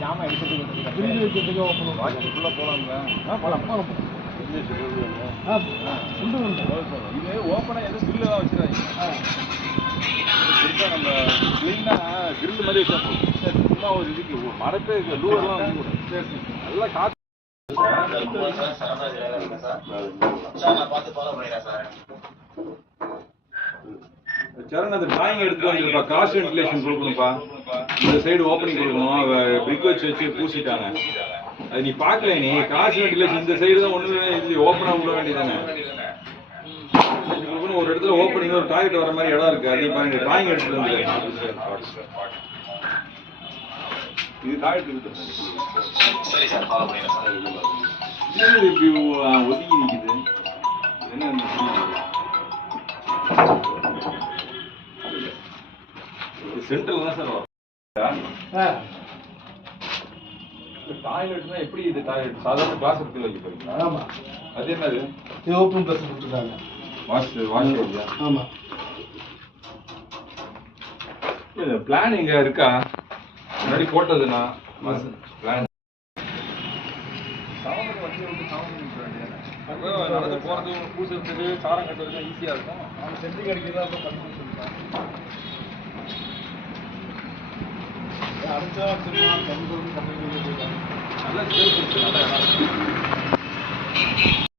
ஜாமான் எடுத்துட்டு ஃப்ரிட்ஜ் வைக்கிறதுக்கு ஓப்பன் வாட்ஸ்அப்புள்ள போலாம்ல. ஆ போலாம் போலாம் ஆ உண்டு உண்டு இது ஓப்பனா எதுவும் கிரில் தான் வச்சிருக்காங்க ஆ. பெருசா நம்ம கிளீனா கிரில் மாதிரி வச்சா போதும். சரி. சும்மா ஒரு இதுக்கு ஒரு மரப்பே லூவர்லாம் வைக்க கூடாது சரி சரி. நல்லா காத்து. சரண் அந்த டிராயிங் எடுத்து வந்துருப்பா கிராஸ் வென்டிலேஷன் கொடுக்கணும்ப்பா. இந்த சைடு ஓப்பனிங் கொடுக்கணும். பிரிக் வச்சு வச்சு பூசிட்டாங்க. அது நீ பார்க்கல நீ. கிராஸ் வென்டிலேஷன் இந்த சைடு தான் ஒண்ணுமே இது ஓப்பனா விட வேண்டியதானே ஒரு இடத்துல ஓப்பனிங் ஒரு டாய்லெட் வர மாதிரி இடம் இருக்கு. அதையும் பாருங்க. டிராயிங் எடுத்துட்டு வந்து இது டாய்லெட் இருக்கு என்னது இப்படி ஆ, ஒதுங்கி நிக்குது? என்ன இந்த சென்ட்ரல் தான் சார் டாய்லெட்னா எப்படி இது டாய்லெட் சாதாரண கிளாஸ் எடுத்து வைக்க போறீங்களா ஆமா. அது என்னது? இது ஓப்பன் ப்ளஸ் கொடுத்துருக்காங்க. வாஷ் வாஷ் ஆமா. இது பிளான் இங்க இருக்கா? முன்னாடி போட்டதுன்னா பிளான் நடந்து போறது சாரம் கட்டுறதுக்கு ஈஸியா இருக்கும். அவங்க சென்ட்ரி அடிக்கிறதா आमच्या पुन्हा बंधू